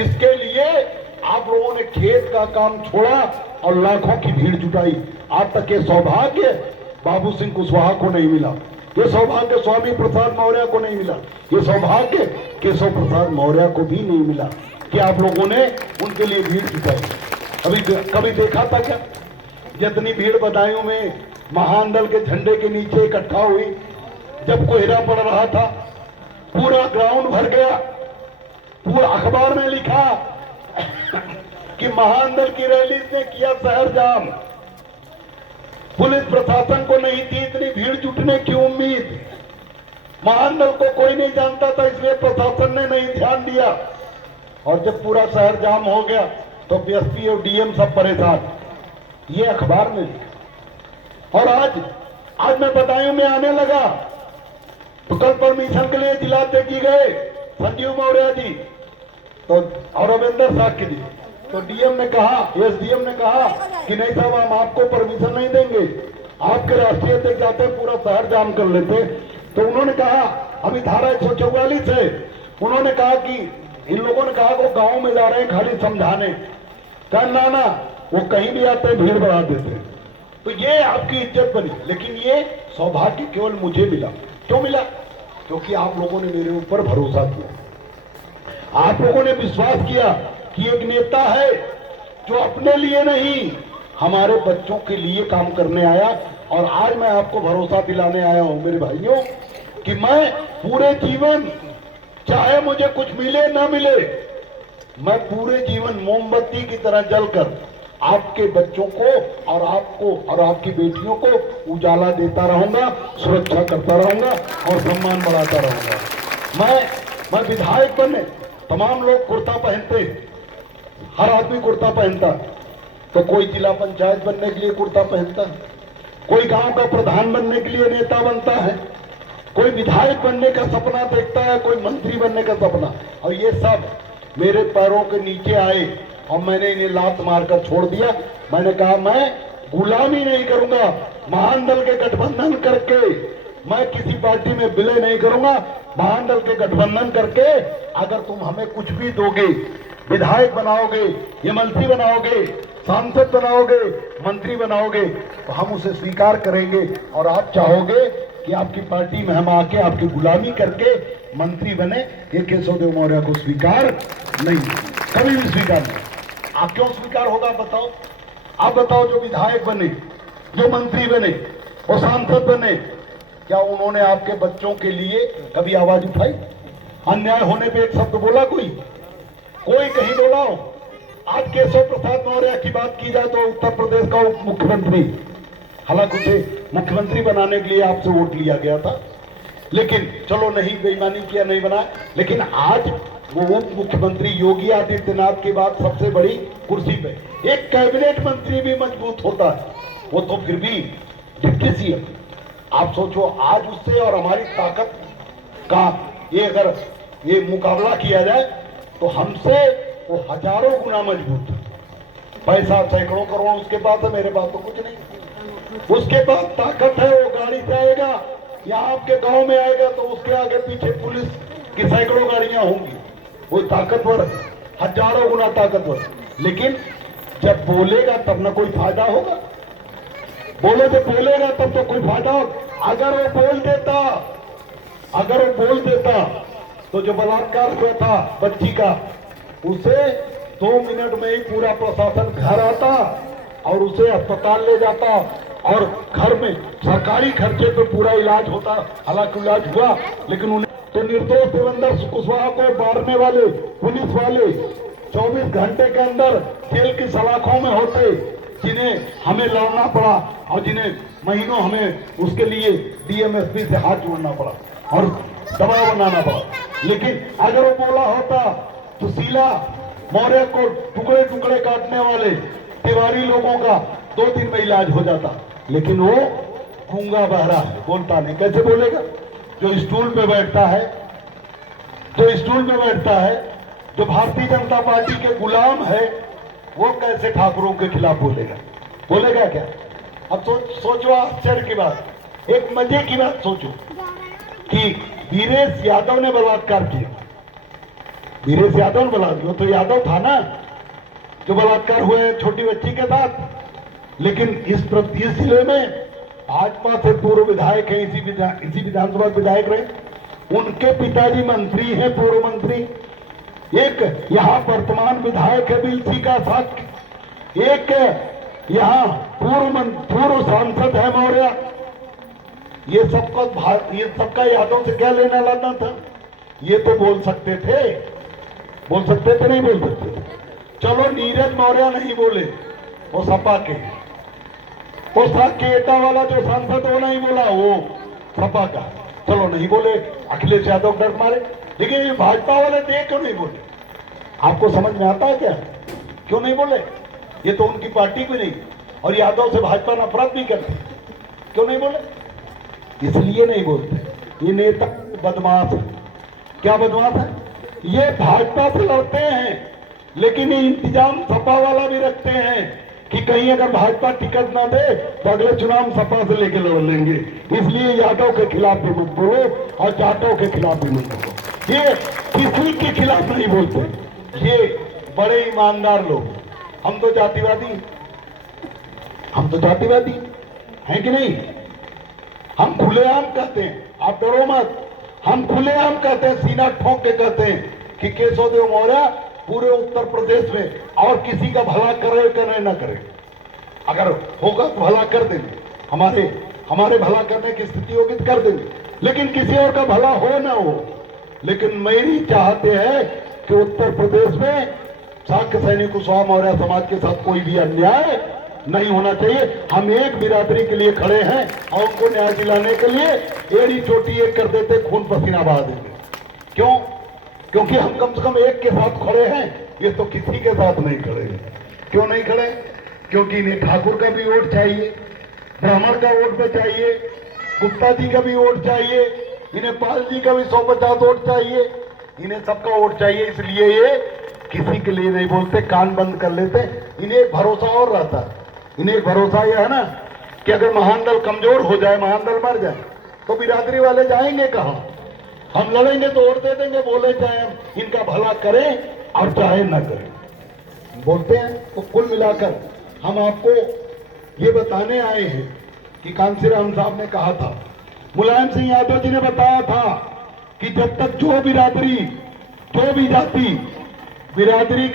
जिसके लिए आप लोगों ने खेत का काम छोड़ा और लाखों की भीड़ जुटाई। आज तक ये सौभाग्य बाबू सिंह कुशवाहा को नहीं मिला, ये सौभाग्य स्वामी प्रसाद मौर्य को नहीं मिला, ये सौभाग्य केशव प्रसाद मौर्य को भी नहीं मिला कि आप लोगों ने उनके लिए भीड़ जुटाई। कभी देखा था क्या जितनी भीड़ बदायूं में महानदल के झंडे के नीचे इकट्ठा हुई, जब कोहरा पड़ रहा था पूरा ग्राउंड भर गया। पूरा अखबार में लिखा कि महानदल की रैली ने किया शहर जाम। पुलिस प्रशासन को नहीं थी इतनी भीड़ जुटने की उम्मीद। महानदल को कोई नहीं जानता था, इसलिए प्रशासन ने नहीं ध्यान दिया। और जब पूरा शहर जाम हो गया तो एसपी और डीएम सब परेशान। ये अखबार में लिखा। और आज मैं बदायूं में आने लगा तो कल परमिशन के लिए जिला अध्यक्ष गए संजीव मौर्य जी तो और रविंद्र साक्य जी, तो डीएम ने कहा, एसडीएम ने कहा कि नहीं साहब हम आपको परमिशन नहीं देंगे, आपके राष्ट्रीय अध्यक्ष आते पूरा शहर जाम कर लेते। तो उन्होंने कहा अभी धारा 144 है, उन्होंने कहा कि इन लोगों ने कहा वो गांव में जा रहे हैं खाली समझाने, कहा ना वो कहीं भी आते भीड़ बढ़ा देते। तो ये आपकी इज्जत बनी, लेकिन ये सौभाग्य केवल मुझे मिला। क्यों मिला? क्योंकि आप लोगों ने मेरे ऊपर भरोसा किया, आप लोगों ने विश्वास किया कि एक नेता है जो अपने लिए नहीं हमारे बच्चों के लिए काम करने आया। और आज मैं आपको भरोसा दिलाने आया हूं मेरे भाइयों कि मैं पूरे जीवन, चाहे मुझे कुछ मिले ना मिले, मैं पूरे जीवन मोमबत्ती की तरह जलकर आपके बच्चों को और आपको और आपकी बेटियों को उजाला देता रहूंगा, सुरक्षा करता रहूंगा और सम्मान बढ़ाता रहूंगा। मैं विधायक बने, तमाम लोग कुर्ता पहनते, हर आदमी कुर्ता पहनता, तो कोई जिला पंचायत बनने के लिए कुर्ता पहनता है, कोई गांव का प्रधान बनने के लिए नेता बनता है, कोई विधायक बनने का सपना देखता है, कोई मंत्री बनने का सपना। और ये सब मेरे पैरों के नीचे आए और मैंने इन्हें लात मारकर छोड़ दिया। मैंने कहा मैं गुलामी नहीं करूंगा, महानदल के गठबंधन करके मैं किसी पार्टी में विलय नहीं करूंगा। महानदल के गठबंधन करके अगर तुम हमें कुछ भी दोगे, विधायक बनाओगे, ये मंत्री बनाओगे, सांसद बनाओगे, मंत्री बनाओगे, तो हम उसे स्वीकार करेंगे। और आप चाहोगे कि आपकी पार्टी में हम आके आपकी गुलामी करके मंत्री बने, ये केशव देव मौर्य को स्वीकार नहीं, कभी भी स्वीकार नहीं। आप क्यों स्वीकार होगा बताओ? आप बताओ, जो विधायक बने, जो मंत्री बने, वो सांसद बने, क्या उन्होंने आपके बच्चों के लिए कभी आवाज उठाई? अन्याय होने पे एक शब्द बोला कोई कहीं बोला हो? आज केशव प्रसाद मौर्य की बात की जाए तो उत्तर प्रदेश का उप मुख्यमंत्री, हालांकि उसे मुख्यमंत्री बनाने के लिए आपसे वोट लिया गया था, लेकिन चलो नहीं बेईमानी किया, नहीं बना। लेकिन आज वो उप मुख्यमंत्री योगी आदित्यनाथ के बाद सबसे बड़ी कुर्सी पे, एक कैबिनेट मंत्री भी मजबूत होता है, वो तो फिर भी डिप्टी सीएम। आप सोचो आज उससे और हमारी ताकत का ये अगर ये मुकाबला किया जाए तो हमसे वो हजारों गुना मजबूत है। पैसा सैकड़ों करोड़ उसके पास है, मेरे पास तो कुछ नहीं। उसके पास ताकत है, वो गाड़ी से आएगा यहाँ आपके गांव में आएगा तो उसके आगे पीछे पुलिस की सैकड़ों गाड़ियां होंगी। वो ताकतवर, हजारों गुना ताकतवर। लेकिन जब बोलेगा तब ना कोई फायदा होगा, बोले तो बोलेगा तब तो कोई फायदा होगा। अगर वो बोल देता तो जो बलात्कार हुआ था बच्ची का, उसे 2 मिनट में ही पूरा प्रशासन घर आता और उसे अस्पताल ले जाता और घर में सरकारी खर्चे पे पूरा इलाज होता। हालांकि इलाज हुआ, लेकिन उन्हें तो निर्दोष देवेंद्र कुशवाहा को मारने वाले पुलिस वाले 24 घंटे के अंदर जेल की सलाखों में होते, जिन्हें हमें लड़ना पड़ा और जिन्हें महीनों हमें उसके लिए डीएमएसपी से हाथ जोड़ना पड़ा और दबाव बनाना पड़ा। लेकिन अगर वो बोला होता तो शीला मौर्य को टुकड़े टुकड़े काटने वाले तिवारी लोगों का 2 दिन में इलाज हो जाता। लेकिन वो गूंगा बहरा है, बोलता नहीं। कैसे बोलेगा? जो स्टूल पे बैठता है, जो भारतीय जनता पार्टी के गुलाम है, वो कैसे ठाकुरों के खिलाफ बोलेगा क्या? अब सोचो आश्चर्य की बात, एक मजे की बात सोचो कि वीरेश यादव ने बलात्कार किया, वीरेश यादव ने बुला दिया, तो यादव था ना जो बलात्कार हुए छोटी बच्ची के साथ। लेकिन इस जिले में भाजपा से पूर्व विधायक है, इसी विधानसभा विधायक रहे, उनके पिताजी मंत्री हैं, पूर्व मंत्री। एक यहाँ वर्तमान विधायक है बिलसी का साथ, एक यहाँ पूर्व सांसद है मौर्य। ये सबका यादव से क्या लेना लाना था? ये तो बोल सकते थे नहीं बोल सकते थे। चलो नीरज मौर्य नहीं बोले, वो सपा के, वो केटा वाला जो सांसद वो नहीं बोला, वो सपा का, चलो नहीं बोले, अखिलेश यादव डर मारे। लेकिन ये भाजपा वाले थे, क्यों नहीं बोले? आपको समझ में आता है क्या क्यों नहीं बोले? ये तो उनकी पार्टी भी नहीं, और यादव से भाजपा नफरत भी करती, क्यों नहीं बोले? इसलिए नहीं बोलते। ये नेता बदमाश है। क्या बदमाश है? ये भाजपा से लड़ते हैं, लेकिन ये इंतजाम सपा वाला भी रखते हैं कि कहीं अगर भाजपा टिकट ना दे तो अगले चुनाव सपा से लेके लड़ लेंगे। इसलिए यादव के खिलाफ भी मत बोलो और जाटव के खिलाफ भी मत बोलो। ये किसी के खिलाफ नहीं बोलते, ये बड़े ईमानदार लोग। हम तो जातिवादी हैं कि नहीं? हम खुलेआम कहते हैं, आप डरो मत, हम खुलेआम कहते हैं, सीना ठोक के कहते हैं कि केशवदेव मौर्य पूरे उत्तर प्रदेश में और किसी का भला करे न करे, अगर होगा तो भला कर देंगे, हमारे भला करने की स्थिति होगी तो कर देंगे, लेकिन किसी और का भला हो ना हो। लेकिन मेरी चाहते हैं कि उत्तर प्रदेश में शाक्य सैनिक कुशवाहा मौर्य समाज के साथ कोई भी अन्याय नहीं होना चाहिए। हम एक बिरादरी के लिए खड़े हैं और उनको न्याय दिलाने के लिए एड़ी चोटी एक कर देते, खून पसीना बहा देंगे। क्यों? क्योंकि हम कम से कम एक के साथ खड़े हैं, ये तो किसी के साथ नहीं खड़े हैं। क्यों नहीं खड़े? क्योंकि इन्हें ठाकुर का भी वोट चाहिए, ब्राह्मण का वोट पे चाहिए, गुप्ता जी का भी वोट चाहिए, इन्हें पाल जी का भी 150 वोट चाहिए, इन्हें सबका वोट चाहिए। इसलिए ये किसी के लिए नहीं बोलते, कान बंद कर लेते। इन्हें एक भरोसा और रहता, इन्हें एक भरोसा यह है ना कि अगर महानदल कमजोर हो जाए, महानदल मर जाए, तो बिरादरी वाले जाएंगे कहां? हम लड़ेंगे तो वोट दे देंगे, बोले चाहे हम इनका भला करें और चाहे न करें, बोलते हैं। तो कुल मिलाकर हम आपको ये बताने आए हैं कि कांसीराम साहब ने कहा था, मुलायम सिंह यादव जी ने बताया था कि जब तक जो बिरादरी, जो भी जाति बिरादरी